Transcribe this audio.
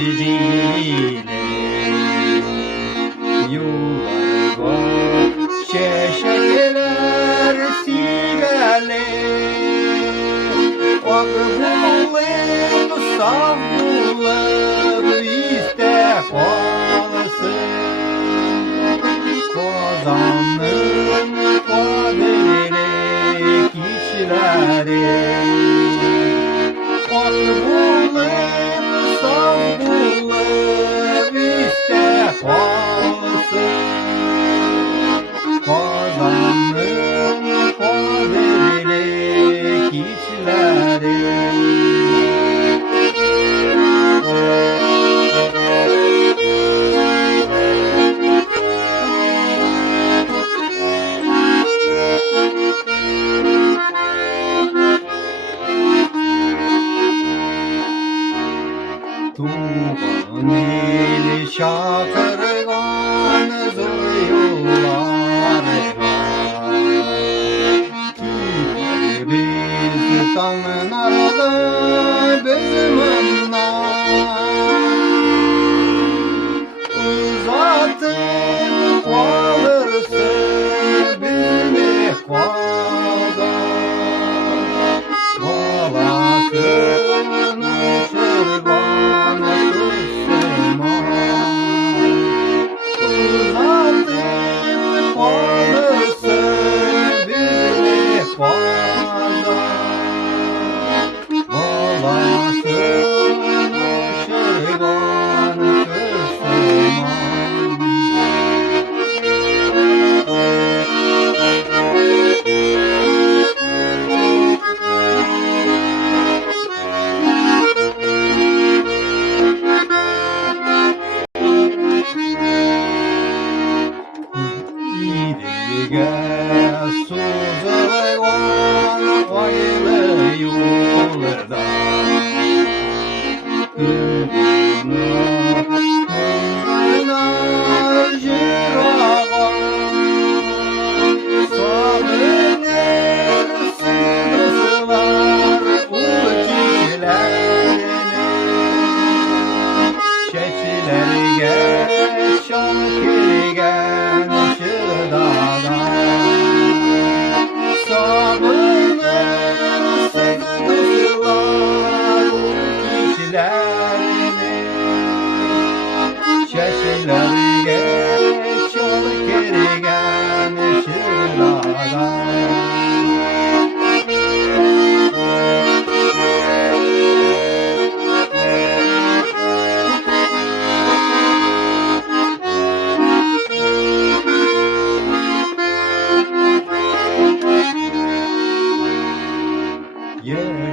izciyle yollar var, şeşeler sigale, ak bulayım, saf bulayım, istefansın. Kozanın kaderine kişileri, ak bulayım, saf bulayım, istefansın. Kozanın kaderine kişileri. Tuğan il şakırgan zıyollarga, Tüyler biz tanrıda bizimle, Uzatıp kalırsın bilmek vada, Valasını şırvanı kısma, Uzatıp kalırsın bilmek vada, Valasını şırvanı kısma. İyilige suzulgan aylı yolda, Kımına jiraga, Sabınır sınısılar ulkilerini, Şeçilerge şakirgen şırdada, Sabınır sınısılar ulkilerini, Şeçilerge şakirgen şırdada. Yeah.